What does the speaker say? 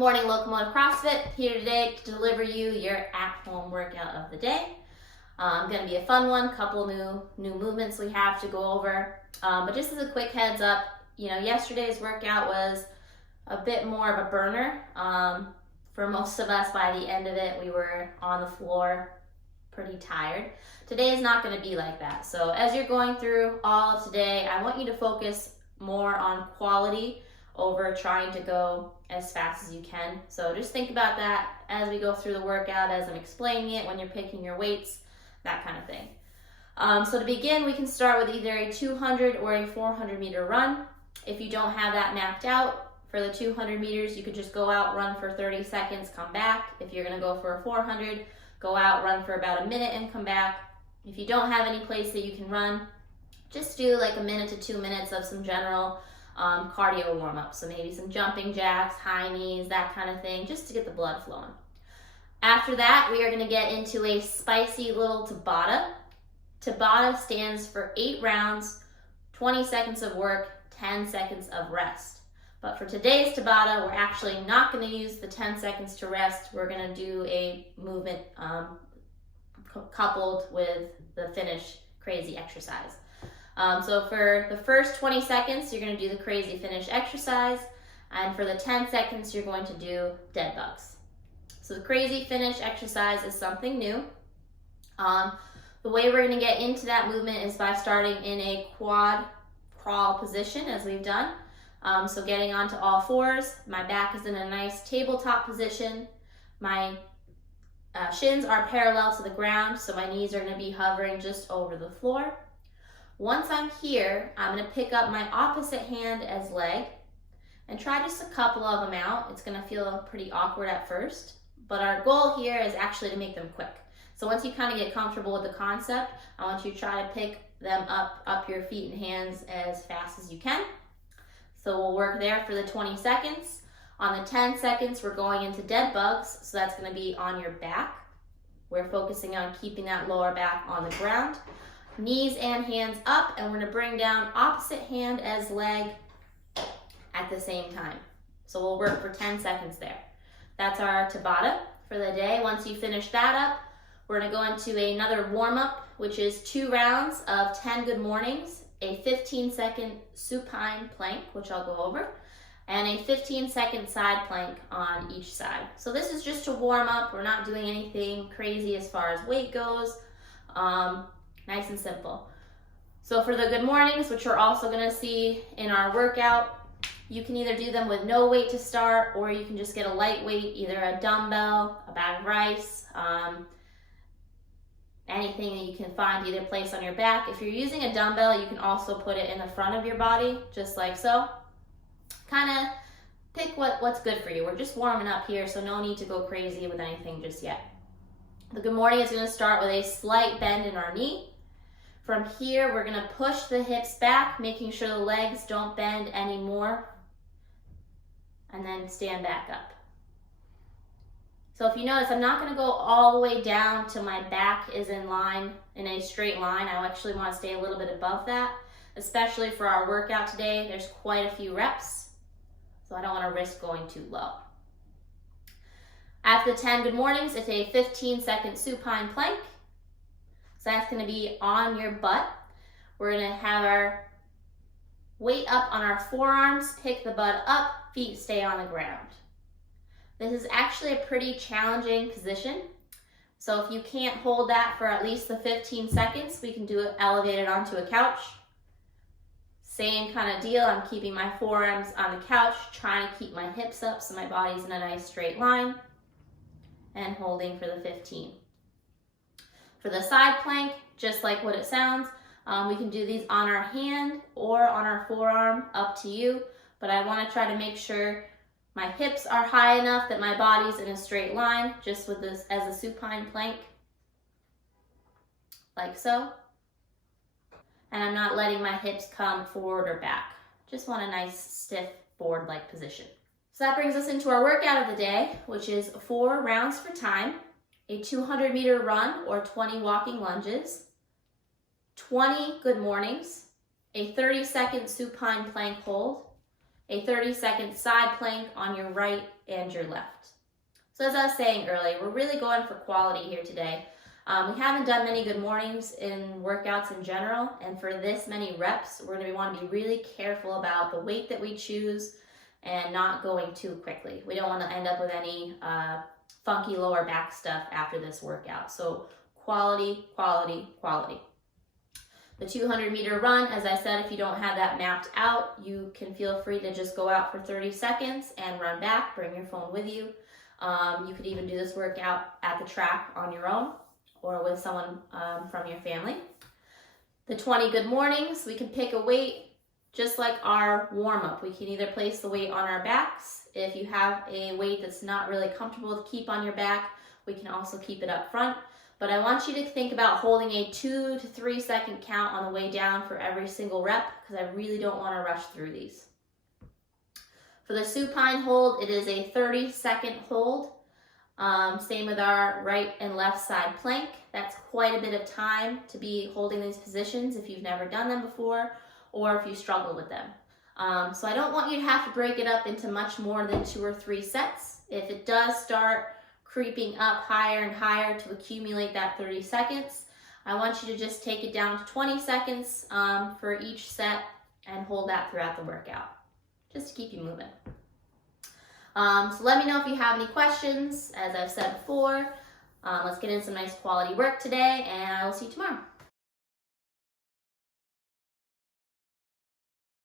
morning, Locomotive CrossFit, here today to deliver you your at-home workout of the day. Going to be a fun one, couple new movements we have to go over. But just as a quick heads up, yesterday's workout was a bit more of a burner. For most of us, by the end of it, we were on the floor pretty tired. Today is not going to be like that. So as you're going through all of today, I want you to focus more on quality over trying to go as fast as you can. So just think about that as we go through the workout, as I'm explaining it, when you're picking your weights, that kind of thing. So to begin, we can start with either a 200 or a 400 meter run. If you don't have that mapped out, for the 200 meters, you could just go out, run for 30 seconds, come back. If you're gonna go for a 400, go out, run for about a minute and come back. If you don't have any place that you can run, just do like a minute to 2 minutes of some general cardio warm-up. So maybe some jumping jacks, high knees, that kind of thing, just to get the blood flowing. After that, we are going to get into a spicy little Tabata. Tabata stands for 8 rounds, 20 seconds of work, 10 seconds of rest. But for today's Tabata, we're actually not going to use the 10 seconds to rest. We're going to do a movement coupled with the finish crazy exercise. So for the first 20 seconds, you're going to do the crazy finish exercise. And for the 10 seconds, you're going to do dead bugs. So the crazy finish exercise is something new. The way we're going to get into that movement is by starting in a quad crawl position, as we've done. So getting onto all fours, my back is in a nice tabletop position. My shins are parallel to the ground, so my knees are going to be hovering just over the floor. Once I'm here, I'm going to pick up my opposite hand as leg and try just a couple of them out. It's going to feel pretty awkward at first, but our goal here is actually to make them quick. So once you kind of get comfortable with the concept, I want you to try to pick them up your feet and hands as fast as you can. So we'll work there for the 20 seconds. On the 10 seconds, we're going into dead bugs. So that's going to be on your back. We're focusing on keeping that lower back on the ground. Knees and hands up, and we're going to bring down opposite hand as leg at the same time. So we'll work for 10 seconds there. That's our Tabata for the day. Once you finish that up, we're going to go into another warm-up, which is 2 rounds of 10 good mornings, a 15-second supine plank, which I'll go over, and a 15-second side plank on each side. So this is just to warm up. We're not doing anything crazy as far as weight goes. Nice and simple. So for the good mornings, which you're also going to see in our workout, you can either do them with no weight to start, or you can just get a light weight, either a dumbbell, a bag of rice, anything that you can find either place on your back. If you're using a dumbbell, you can also put it in the front of your body, just like so. Kind of pick what's good for you. We're just warming up here, so no need to go crazy with anything just yet. The good morning is going to start with a slight bend in our knee. From here, we're going to push the hips back, making sure the legs don't bend anymore, and then stand back up. So if you notice, I'm not going to go all the way down till my back is in line, in a straight line. I actually want to stay a little bit above that, especially for our workout today. There's quite a few reps, so I don't want to risk going too low. After the 10 good mornings, it's a 15-second supine plank. So that's going to be on your butt. We're going to have our weight up on our forearms, pick the butt up, feet stay on the ground. This is actually a pretty challenging position. So if you can't hold that for at least the 15 seconds, we can do it elevated onto a couch. Same kind of deal. I'm keeping my forearms on the couch, trying to keep my hips up so my body's in a nice straight line, and holding for the 15. For the side plank, just like what it sounds, we can do these on our hand or on our forearm, up to you. But I want to try to make sure my hips are high enough that my body's in a straight line, just with this as a supine plank, like so. And I'm not letting my hips come forward or back. Just want a nice, stiff, board-like position. So that brings us into our workout of the day, which is 4 rounds for time, a 200 meter run or 20 walking lunges, 20 good mornings, a 30-second supine plank hold, a 30-second side plank on your right and your left. So as I was saying earlier, we're really going for quality here today. We haven't done many good mornings in workouts in general, and for this many reps, we're going to want to be really careful about the weight that we choose and not going too quickly. We don't want to end up with any funky lower back stuff after this workout. So quality, quality, quality. The 200-meter run, as I said, if you don't have that mapped out, you can feel free to just go out for 30 seconds and run back. Bring your phone with you. You could even do this workout at the track on your own or with someone from your family. The 20 good mornings, we can pick a weight just like our warm-up. We can either place the weight on our backs. If you have a weight that's not really comfortable to keep on your back, we can also keep it up front. But I want you to think about holding a 2 to 3 second count on the way down for every single rep, because I really don't want to rush through these. For the supine hold, it is a 30-second hold. Same with our right and left side plank. That's quite a bit of time to be holding these positions if you've never done them before or if you struggle with them. So I don't want you to have to break it up into much more than 2 or 3 sets. If it does start creeping up higher and higher to accumulate that 30 seconds, I want you to just take it down to 20 seconds for each set and hold that throughout the workout, just to keep you moving. So let me know if you have any questions. As I've said before, let's get in some nice quality work today, and I will see you tomorrow.